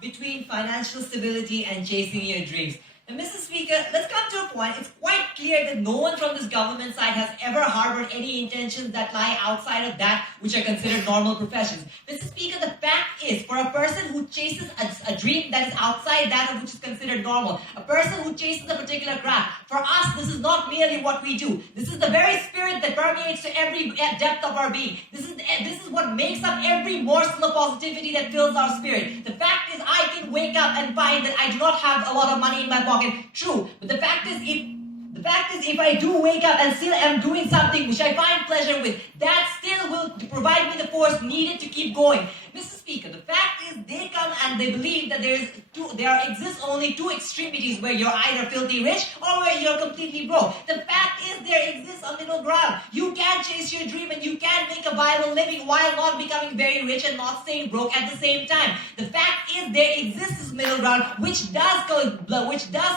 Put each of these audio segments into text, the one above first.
between financial stability and chasing your dreams. Now, Mr. Speaker, let's come to a point. It's quite clear that no one from this government side has ever harbored any intentions that lie outside of that which are considered normal professions. Mr. Speaker, the fact is, for a person who chases a dream that is outside that of which is considered normal, a person who chases a particular craft, for us, this is not merely what we do. This is the very spirit that permeates to every depth of our being. This is what makes up every morsel of positivity that fills our spirit. The fact is, I can wake up and find that I do not have a lot of money in my pocket. True, but the fact is, if I do wake up and still am doing something which I find pleasure with, that still will provide me the force needed to keep going. Mr. Speaker, the fact is, they come and they believe that there exists only two extremities, where you're either filthy rich or where you're completely broke. The fact is, there exists a middle ground. You can chase your dream and you can make a viable living while not becoming very rich and not staying broke at the same time. The fact is, there exists this middle ground which does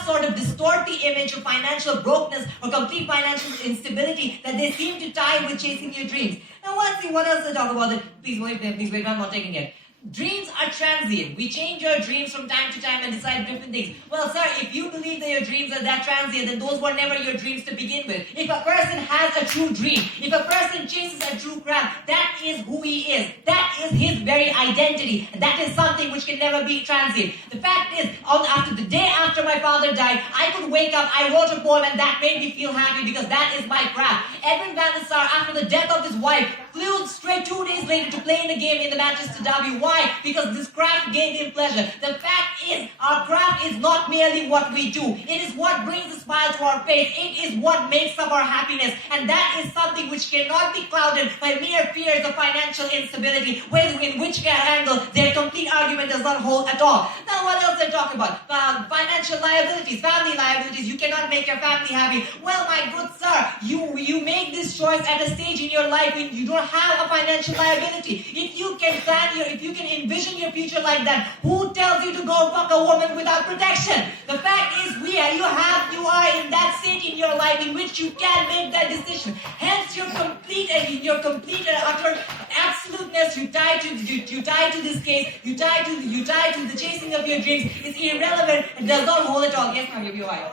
sort of distort the image of financial brokenness or complete financial instability that they seem to tie with chasing your dreams. Now let's see what else they talk about. Please wait, I'm not taking it. Dreams are transient. We change our dreams from time to time and decide different things. Well, sir, if you believe that your dreams are that transient, then those were never your dreams to begin with. If a person has a true dream, if a person chases a true craft, that is who he is. That is his very identity. And that is something which can never be transient. The fact is, after the day after my father died, I could wake up, I wrote a poem, and that made me feel happy because that is my craft. Edwin Van der Sar, after the death of his wife, flew straight 2 days later to play in a game in the Manchester Derby. Why? Because this craft gave him pleasure. The fact is, our craft is not merely what we do. It is what brings a smile to our face. It is what makes up our happiness. And that is something which cannot be clouded by mere fears of financial instability, in which angle their complete argument does not hold at all. Now, what else they talk about? Financial liabilities, family liabilities. You cannot make your family happy. Well, my good sir, you make this choice at a stage in your life when you don't have a financial liability. If you can envision your future like that, who tells you to go fuck a woman without protection? The fact is, you are in that state in your life in which you can make that decision. Hence, your complete and utter absoluteness, you tie to this case, you tie to the chasing of your dreams is irrelevant and does not hold at all. Yes, ma'am, you're right.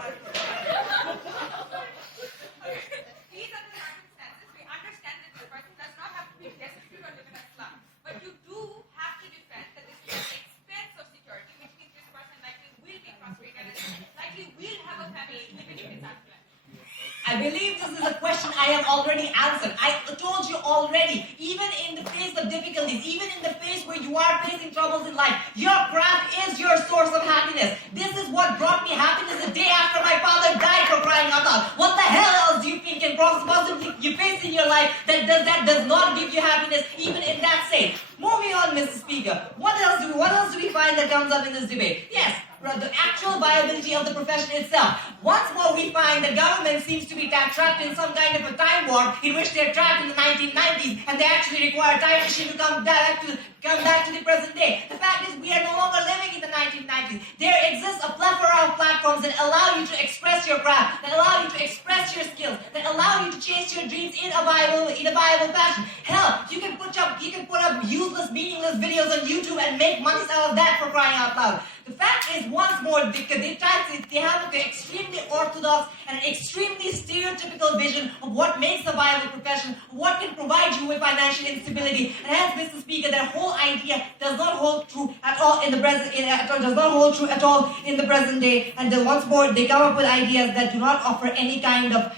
I believe this is a question I have already answered. I told you already, even in the face of difficulties, even in the face where you are facing troubles in life, your craft is your source of happiness. This is what brought me happiness the day after my father died, for crying out loud. What the hell else do you think can possibly you face in your life that does not give you happiness, even in that state? Moving on, Mr. Speaker. What else do we find that comes up in this debate? Yes, the actual viability of the profession itself. Once more, we find that government seems to be trapped in some kind of a time warp in which they're trapped in the 1990s and they actually require a time machine to come back to the present day. The fact is, we are no longer living in the 1990s. There exists a plethora of platforms that allow you to express your craft, that allow you to express your skills, that allow you to chase your dreams in a viable fashion. Hell, you can put up useless, meaningless videos on YouTube and make money out of that, for crying out loud. The fact is, once more, they have an extremely orthodox and an extremely stereotypical vision of what makes a viable profession, what can provide you with financial instability. And hence, Mr. Speaker, their whole idea does not hold true at all in the present. Does not hold true at all in the present day. And then once more, they come up with ideas that do not offer any kind of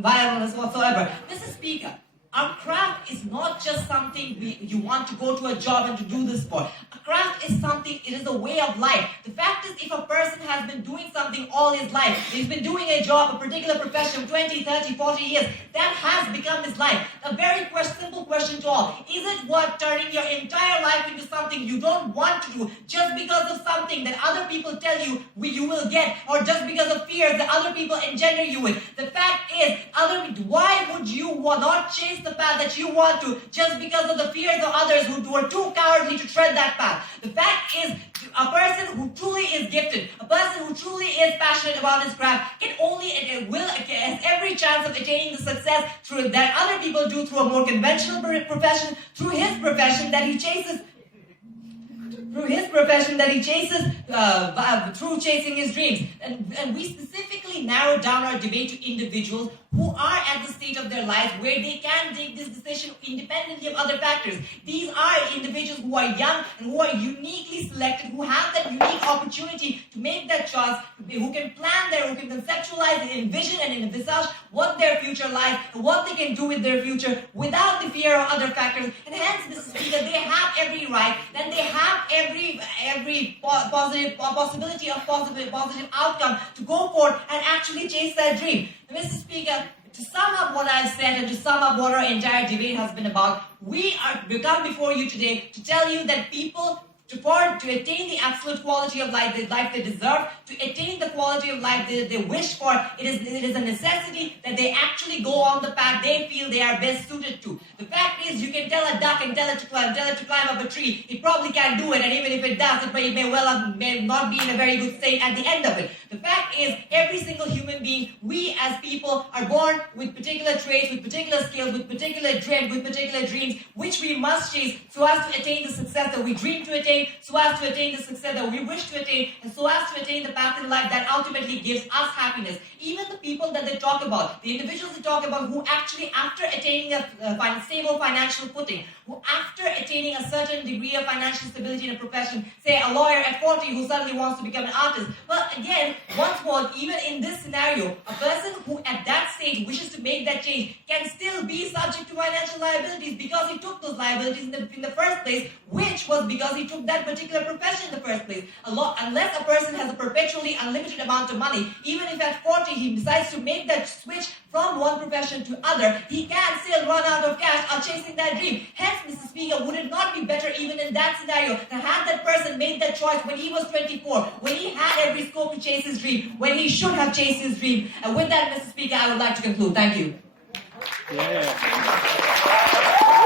viableness whatsoever. Mr. Speaker, our craft is not just something you want to go to a job and to do this for. A craft is something, it is a way of life. The fact is, if a person has been doing something all his life, he's been doing a job, a particular profession, 20, 30, 40 years, that has become his life. A very simple question to all. Is it worth turning your entire life into something you don't want to do just because of something that other people tell you you will get, or just because of fears that other people engender you with? The fact is, why would you not chase the path that you want to just because of the fears of others who are too cowardly to tread that path? The fact is, a person who truly is gifted, a person who truly is passionate about his craft has every chance of attaining the success that other people do through a more conventional profession, through his profession that he chases. through his profession that he chases through chasing his dreams. And we specifically narrowed down our debate to individuals who are at the stage of their lives where they can take this decision independently of other factors. These are individuals who are young and who are uniquely selected, who have that unique opportunity to make that choice, who can plan who can conceptualize and envision and envisage what their future lies and what they can do with their future without the fear of other factors. And hence, Mr. Speaker, they have every right, then they have every positive possibility of positive outcome to go forward and actually chase that dream. Now, Mr. Speaker, to sum up what I've said and to sum up what our entire debate has been about, we come before you today to tell you that people, to attain the absolute quality of life they deserve, to attain the quality of life they wish for, it is a necessity that they actually go on the path they feel they are best suited to. The fact is, you can tell a duck and tell it to climb up a tree. It probably can't do it, and even if it does, it may not be in a very good state at the end of it. The fact is, every single human being, we as people, are born with particular traits, with particular skills, with particular dreams, which we must chase so as to attain the success that we dream to attain, so as to attain the success that we wish to attain, and so as to attain the path in life that ultimately gives us happiness. Even the people that they talk about, the individuals they talk about who actually, after attaining a stable financial footing, who after attaining a certain degree of financial stability in a profession, say a lawyer at 40 who suddenly wants to become an artist. But again, once more, even in this scenario, a person who at that stage wishes to make that change can still be subject to financial liabilities because he took those liabilities in the first place, which was because he took that particular profession in the first place. Unless a person has a perpetually unlimited amount of money, even if at 40 he decides to make that switch from one profession to other, he can still run out of cash or chasing that dream. Hence, Mr. Speaker, would it not be better even in that scenario to have that person made that choice when he was 24, when he had every scope to chase his dream, when he should have chased his dream? And with that, Mr. Speaker, I would like to conclude. Thank you. Yeah.